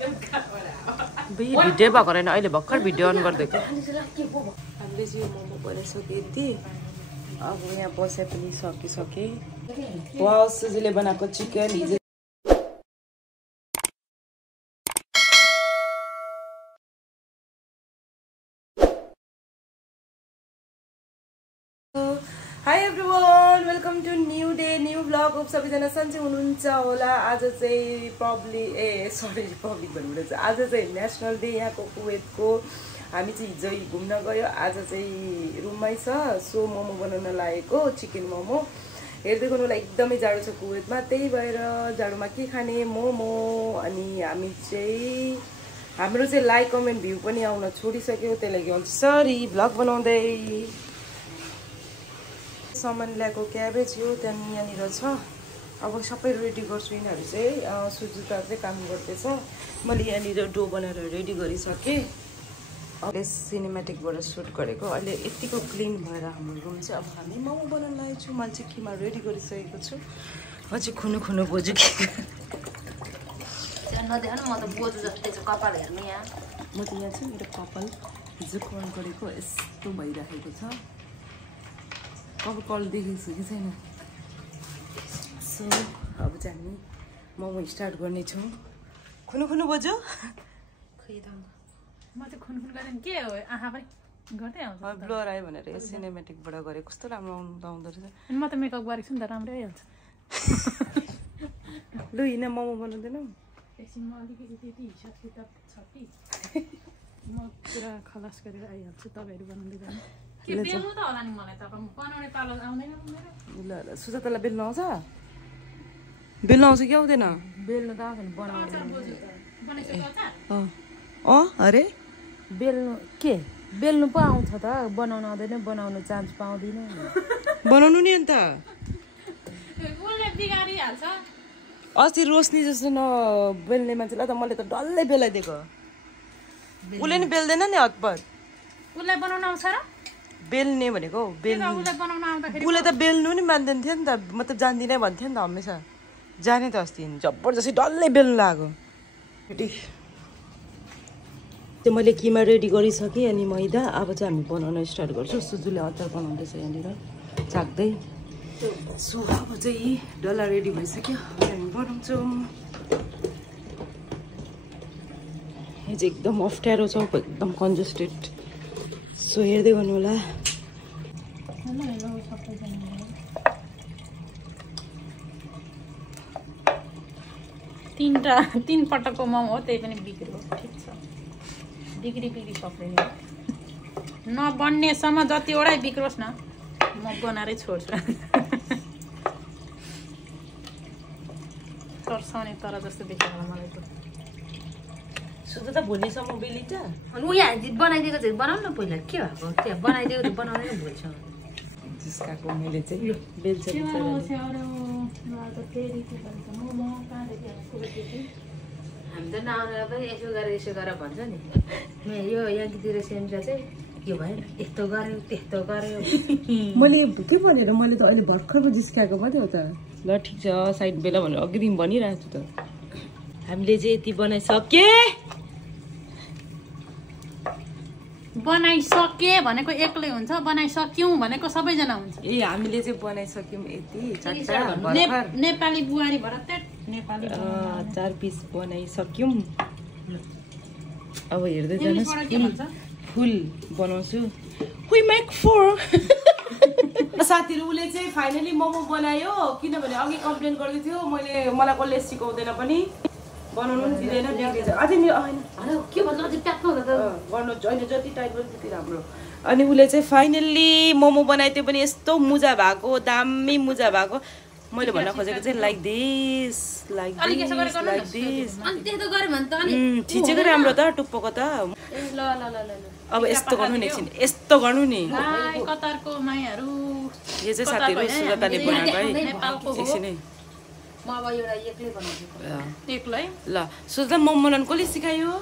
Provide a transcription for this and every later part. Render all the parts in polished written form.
video भएको रहेन अहिले भर्खर भिडियो अन गरिदिएको हामीले चाहिँ मोमो बनाइसक्यो यति अब यहाँ बसे पनि सकिसके वाउ सुजीले बनाएको चिकन हिजो hi everyone welcome to new day new vlog hope सबैजना सन्चै हुनुहुन्छ होला आज चाहिँ पब्लिक भन्नुहुन्छ आज चाहिँ नेसनल डे यहाँको कुवेतको हामी चाहिँ हिजो घुम्न गयो आज चाहिँ रुममै छ सो मोमो बनाउन लागेको चिकन मोमो हेर्दै गर्नुलाई एकदमै जाडो छ कुवेतमा त्यही भएर जाडोमा के खाने मोमो अनि हामी चाहिँ हाम्रो चाहिँ लाइक कमेन्ट भ्यू पनि आउन छोडिसक्यो त्यही लागि सरी भ्लग बनाउँदै सामान ल्याएको क्याबेज हो त्यहाँ यहाँनिर छ अब सबै रेडी गर्छु यिनीहरू चाहिँ सुजुता चाहिँ काम गर्दैछ मैले यहाँनिर डो बनाएर रेडी गरिसकेँ अहिले सिनेमेटिकबाट सुट गरेको अहिले यतिको क्लिन भएर हाम्रो रुम चाहिँ अब हामी मोमो बनाउन लागेको छु मैले चाहिँ किमा रेडी गरिसकेको छु अझै खुनु बोजु कि नदेखाउनु म त बोजु जस्तै छ कपाल हेर्नु यहाँ म त यहाँ चाहिँ मेरो कपाल जुक्न गरेको यस्तो भइराखेको छ अब कल देखेको छु कि छैन सो अब चाहिँ हामी मोमो स्टार्ट गर्नेछौँ खुनु बोजु खै त म त खुन गर्दैन के हो आँखा पनि गर्दै आउँछ ब्लर आयो भनेर यो सिनेमेटिकबाट गरेँ कस्तो राम्रो आउँदो रहेछ म त मेकअप गरेको छु नि त राम्रै आइहाल्छ लु हिँड मोमो बनाउँदैनौ एकछिन म अलिकति त्यति हिसाब किताब छ कि म पुरा खलास गरेर आइहाल्छु तपाईँहरू बनाउँदै जानु के बेल्नु त होला नि मलाई त बनाउने पालो आउँदैन ल ल सुजातालाई बेल्नु आउँछ बेल्नु आउँछ कि आउँदैन बेल्नु त आउँछ नि बनाउनु अरे बेल्नु के बेल्नु पो आउँछ त बनाउनु आउँदैन बनाउनु चान्स पाउँदैन बनाउनु नि अन्त उसले बिगारिहाल्छ अस्ति रोशनी जस्तो नबेल्ने मान्छेलाई त मैले त डल्लै बेलाइदिएको उसले नि बेल्दैन नि हतपत उसलाई बनाउनु आउँछ र बेल्ने भनेको उसले त बेल्नु नि मान्दैन थियो नि त मतलब जान्दिनँ भन्थ्यो नि त हमेसा जाने त अस्ति जबरजस्ती डल्लै बेल्नु लाग्यो त्यो मैले किमा रेडी गरिसकेँ अनि मैदा अब चाहिँ हामी बनाउन स्टार्ट गर्छौँ सुजुले अचार बनाउँदैछ यहाँनिर चाक्दै सो अब चाहिँ डल्ला रेडी भइसक्यो हामी बनाउँछौँ यो चाहिँ एकदम अप्ठ्यारो छ एकदम कन्जस्टेड सो हेर्दै गर्नु होला तीन पटकको मोमो हो त्यही पनि बिग्रियो ठिक छ बिग्री सक्दैन नबन्नेसम्म जतिवटै बिग्रोस् न म बनाएरै छोड्छु तर्साउने तर जस्तो देखेर मलाई त सुधा त भोलिसम्म बेलिन्छ अनि ऊ यहाँ बनाइदिएको चाहिँ बनाउनु न पहिला के भएको त्यहाँ बनाइदिएको त बनाउनै न भोलिसम्म जिस्काको मैले चाहिँ बेल्छ हामी त नआउनेलाई पनि यसो गरेर भन्छ नि यो याङ्कीतिर सेन्टर चाहिँ के भयो यस्तो गर्यो त्यस्तो गर्यो मैले के भनेर मैले त अहिले भर्खरको जिस्काएको मात्रै हो त ल ठिक छ साइड बेला भनेर अघिदेखि भनिरहेको छु त हामीले चाहिँ यति बनाइसके भनेको एक्लै हुन्छ बनाइसक्यौँ भनेको सबैजना हुन्छ ए हामीले चाहिँ बनाइसक्यौँ यति नेपाली बुहारी भएर नेपाली 4 पिस बनाइसक्यौँ अब हेर्दै जानुहोस् फुल बनाउँछु वी मेक 4 साथीहरू उसले चाहिँ फाइनली मोमो बनायो किनभने अघि कम्प्लेन गर्दै थियो मलाई कसले सिकाउँदैन पनि बनाउनु पनि दिँदैन बिग्रिन्छ अझै के भन्नु अझै प्याक गर्नु होइन जति टाइट गर्नु त्यति राम्रो अनि उसले चाहिँ फाइनल्ली मोमो बनाइदियो पनि यस्तो मुजा भएको दामी मुजा भएको मैले भन्न खोजेको चाहिँ लाइक दिस ठिचेको राम्रो त टुप्पोको त अब यस्तो गर्नु नि एकछिन यस्तो गर्नु नि कतारको मायाहरू यो चाहिँ साथीहरू सुजाताले बनाएको है एकछिनै म अब एउटा एक्लै बनाउँछु एक्लै ल सुजाता मोमो बनाउनु कसले सिकायो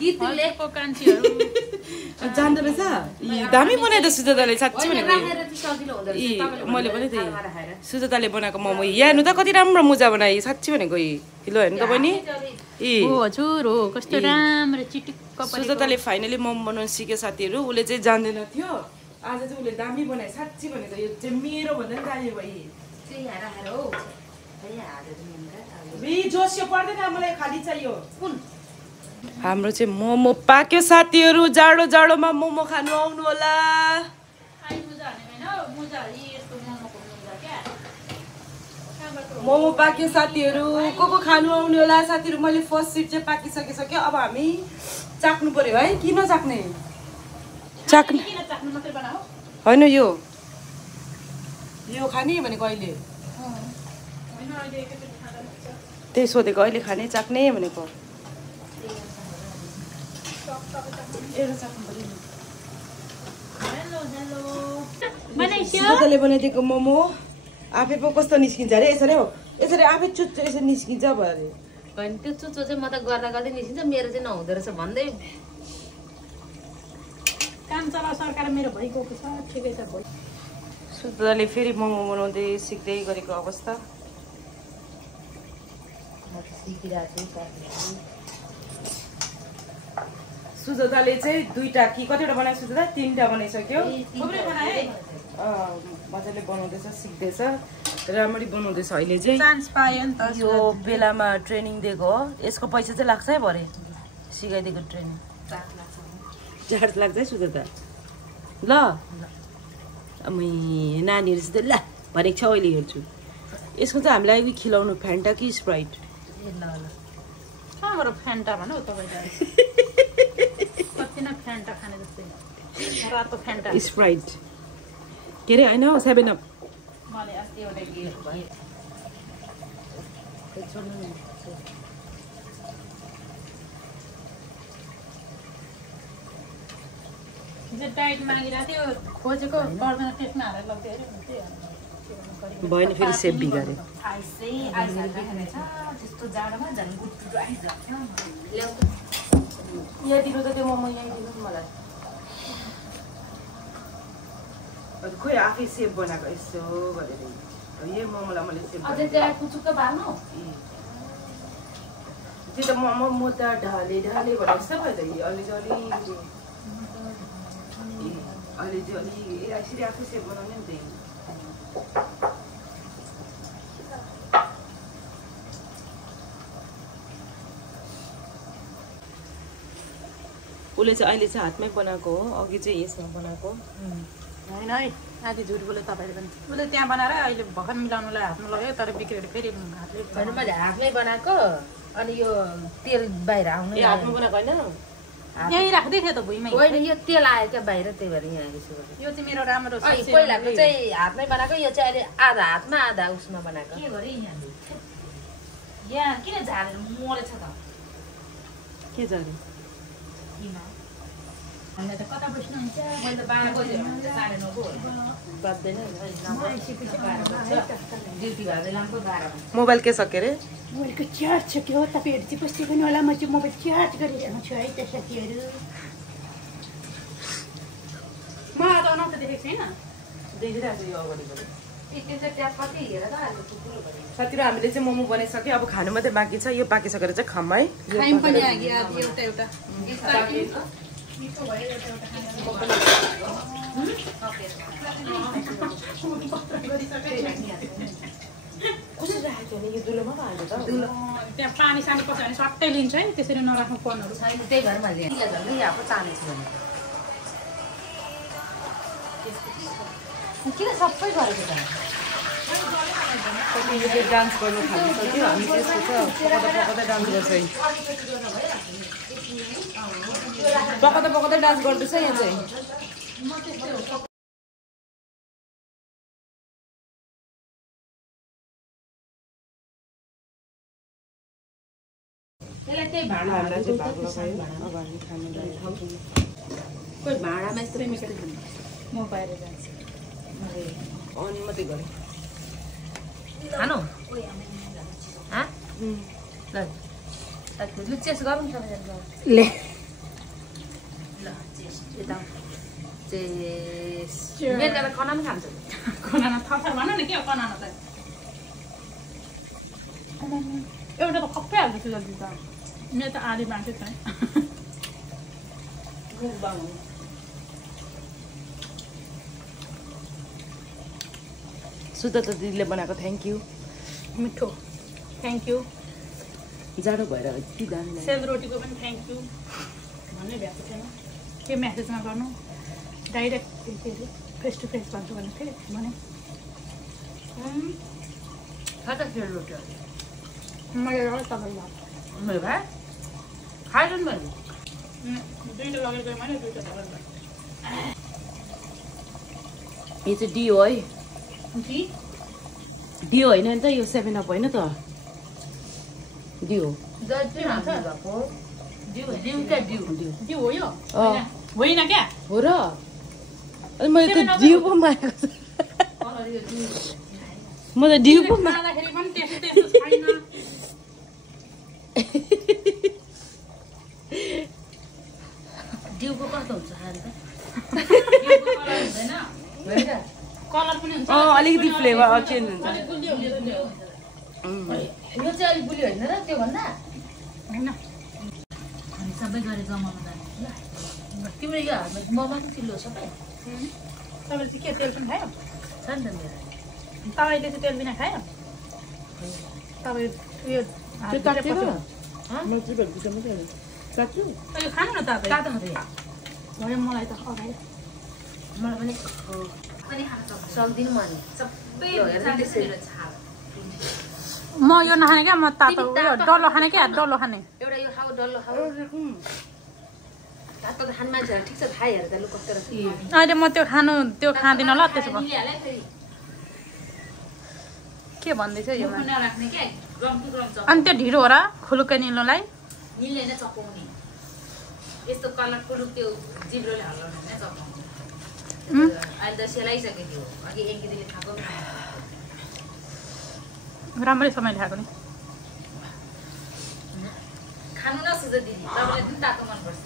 गीतलेको कान्छीहरू जान्दो रहेछ दामी बनायो त सुजाताले साँच्चै भनेको मैले पनि त्यही सुजाताले बनाएको मोमो हेर्नु त कति राम्रो मुजा बनायो साँच्चै भनेको ल हेर्नु त बहिनी हो हजुर हो कस्तो राम्रो चिटिक्क सुजाताले फाइनली मोमो बनाउन सिक्यो साथीहरू उसले चाहिँ जान्दैन थियो आज चाहिँ उसले दामी बनायो साँच्ची भनेको यो चाहिँ मेरो भन्दा नि दामी भयो जोसियो पर्दैन मलाई खाली चाहियो हाम्रो चाहिँ मोमो पाक्यो साथीहरू जाडो जाडोमा मोमो खानु आउनु होला मोमो पाक्यो साथीहरू को खानु आउने होला साथीहरू मैले फर्स्ट सिट चाहिँ पाकिसकिसक्यो अब हामी चाख्नु पर्यो है किन चाख्ने चाख्ने होइन यो खाने भनेको अहिले त्यही सोधेको अहिले खाने चाख्ने भनेको सुजाताले बनाइदिएको मोमो आफै पो कस्तो निस्किन्छ अरे यसरी हो यसरी आफै चुच्चो यसरी निस्किन्छ भयो अरे होइन त्यो चुच्चो चाहिँ म त गर्दा गर्दै निस्किन्छ मेरो चाहिँ नहुँदो रहेछ भन्दै काम चला सरकार मेरो भइगएको छ ठिकै छ भइ सुजाताले फेरि मोमो बनाउँदै सिक्दै गरेको अवस्था सुजाताले चाहिँ दुईटा कि कतिवटा बनायो सुजाता 3टा बनाइसक्यो मजाले बनाउँदैछ सिक्दैछ राम्ररी बनाउँदैछ अहिले चाहिँ चान्स पायो नि त यो बेलामा ट्रेनिङ दिएको हो यसको पैसा चाहिँ लाग्छ है भरे सिकाइदिएको ट्रेनिङ चार्ज लाग्छ है सुजाता ल अनि नानीहरूसित ल भनेको छ अहिले हेर्छु यसको चाहिँ हामीलाई खिलाउनु फ्यान्टा कि स्प्राइट कहाँबाट फ्यान्टा भन्नु तपाईँले कति न फ्यान्टा खाने जस्तै रातो फ्यान्टा स्प्राइट के अरे होइन 7 अप मैले अस्ति एउटा गिफ्ट भयो डाइट मागिरहेको थियो खोजेको पर्दैन टेस्टमा हालेर लग्दै भएन फेरि सेप बिगाऱ्यो यहाँ दिनु त त्यो मोमो यहाँ दिनु मलाई खोइ आफै सेप बनाएको यसो गरेर यही मोमोलाई मैले सेप त्यो त मोमो म त ढाले ढाले भने जस्तो भयो त अलि अहिले चाहिँ अलि यसरी आफै सेप बनाउने नि त उसले चाहिँ अहिले चाहिँ हातमै बनाएको हो अघि चाहिँ यसमा बनाएको होइन है आधी झुट बोले तपाईँले पनि उसले त्यहाँ बनाएर अहिले भर्खर मिलाउनुलाई हातमा लगायो तर बिग्रेर फेरि होइन मैले हातमै बनाएको अनि यो तेल बाहिर आउनु हातमा बनाएको होइन यहीँ राख्दै थियो त भुइँमै होइन यो तेल आयो क्या बाहिर त्यही भएर यहाँ यो चाहिँ मेरो राम्रो पहिलाको चाहिँ हातमै बनाएको यो चाहिँ अहिले आधा हातमा आधा उसमा बनाएको के गरे यहाँ किन झारेर मरेछ त के जाने कता बस्नुहुन्छ मैले त 12 बजे 9:30 बाध्दैन ड्युटी भएर लाम्पो 12 मोबाइल के सक्यो अरे मोबाइलको चार्ज छ के हो तपाईँहरू चाहिँ बस्दै पनि होला म चाहिँ मोबाइल चार्ज गरिरहेको छु है त साथीहरू म आज अनौठो देखेको छैन देखिरहेको छु यो अगाडिबाट साथीहरू हामीले चाहिँ मोमो बनाइसक्यो अब खानु मात्रै बाँकी छ यो पाकिसकेर चाहिँ खाऊँ है खाइम पनि आगे एउटा एउटा त्यहाँ पानी सानी पर्छ भने सट्टै लिन्छ है त्यसरी नराख्नु पर्नेहरू छैन त्यही भएर मैले किन सबै गरेको त डान्स गर्नु थालिसक्यो हामी चाहिँ यसको पकाउँदै डान्स गर्छ पकाउँदै डान्स गर्दैछ यहाँ चाहिँ भाँडाहरूलाई चाहिँ भाग लगायो अब हामी खानु कोही भाँडामा यस्तो म बाहिर जान्छु अनि मात्रै गरेँ खानु ल चेस गरौँ ले ल यता चेस बेलुका त कना पनि खान्छ कनाना थर भन न के हो कनाना त एउटा त खप्पै हाल्दैछु जल्दी त मेरो त आधी बाँकी छ सुजाता दिदीले बनाएको थ्याङ्क यू मिठो थ्याङ्क यू जाडो भएर यति दामी सेलरोटीको पनि थ्याङ्क यू भन्नै भ्याएको थिएन के म्यासेजमा गर्नु डाइरेक्ट के अरे फेस टु फेस भन्छु भनेको थिएँ भने खाजा सेलरोटी मैले एउटा तपाईँलाई मेरो भाइ खाइरहनु मैले दुईवटा लगेर गएँ मैले दुईवटा लगेर गएँ यो चाहिँ डियो है डियो होइन नि त यो 7 अप होइन त डियो त्यो हो यो होइन क्या हो र अनि मैले त डियो पो मागेको छु म त डियो पो खाँदाखेरि पनि त्यस्तो त्यस्तो छैन डिउको कस्तो हुन्छ खानु त कलर पनि हुन्छ अलिकति फ्लेभर चेन्ज हुन्छ अलिक गुलियो हुन्छ यो चाहिँ अलिक गुलियो होइन र त्यो भन्दा होइन हामी सबै गरे जमाउनु जाने ल तिम्रो यो हातमा ममाको किलो सबै तपाईँले चाहिँ के तेल पनि खायो छ नि त मेरो तपाईँले चाहिँ तेल बिना खायो तपाईँ उयो खानु न तपाईँ तातो खाँदै भयो मलाई त अगाडि मलाई पनि खान सक्दिनँ म नि सबै म यो नखाने क्या म तातो उयो डल्लो खाने क्या डल्लो खाने एउटा यो खाऊ डल्लो खाऊ तातो त खाने मान्छेहरू ठिक छ थाहै हेर त लु कस्तो रहेछ अहिले म त्यो खाँदिनँ ल त्यसो भए के भन्दैछ यो नराख्ने क्या गम अनि त्यो ढिलो हो र खुलुक्कै निल्नुलाई निल्दैन चपाउने यस्तो कलरफुल त्यो जिब्रोले हल्लाउने होइन चपाउने अहिले त सेलाइसकेको थियो अघि एक दिदीले खाएको राम्रै समय ल्याएको नि खानु नसुझ दिदी तपाईँलाई पनि तातो मनपर्छ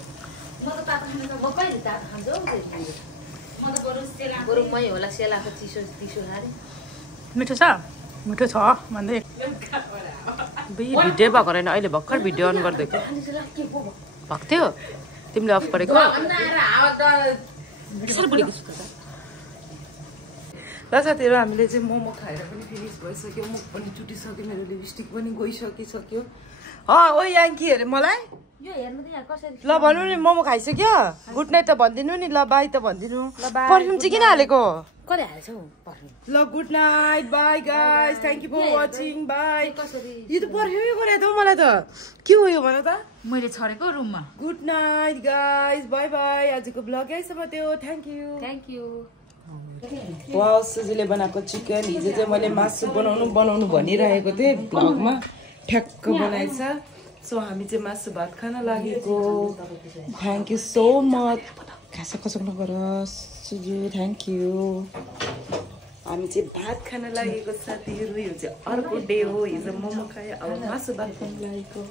म त तातो खानु म कहिले तातो खान्छु हौ म त बरु मै होला सेलाको चिसो चिसो खाने मिठो छ मिठो छ भन्दै भिडियो भएको रहेन अहिले भर्खर भिडियो अन गरिदिएको भएको थियो तिमीले अफ गरेको ल साथीहरू हामीले चाहिँ मोमो खाएर पनि फिनिस भइसक्यो मुख पनि चुटिसक्यो मेरो लिपस्टिक पनि गइसकिसक्यो ओ याङ्की हेरे मलाई यो हेर्नु त यहाँ कसरी ल भन्नु नि मोमो खाइसक्यो गुड नाइट त भनिदिनु नि ल बाई त भनिदिनु पर्फ्युम चाहिँ किन हालेको कसले हाल्छौ पर्फ्युम ल good night bye guys thank you for watching bye यो त पर्फ्युमै गरे त मलाई त के हो यो भन त मैले छरेको रुममा good night guys by by आजको ब्लग यहीसम्म थियो थ्याङ्क यू वाउ सुजीले बनाएको चिकन हिजो चाहिँ मैले मासु बनाउनु भनिरहेको थिएँ ब्लगमा ठ्याक्क बनाएछ सो हामी चाहिँ मासु भात खान लागेको थ्याङ्क यू सो मच खासा कसो नगर सुजु थ्याङ्क यू हामी चाहिँ भात खान लागेको साथीहरू यो चाहिँ अर्को डे हो हिजो मोमो खायो अब मासु भात खान लागेको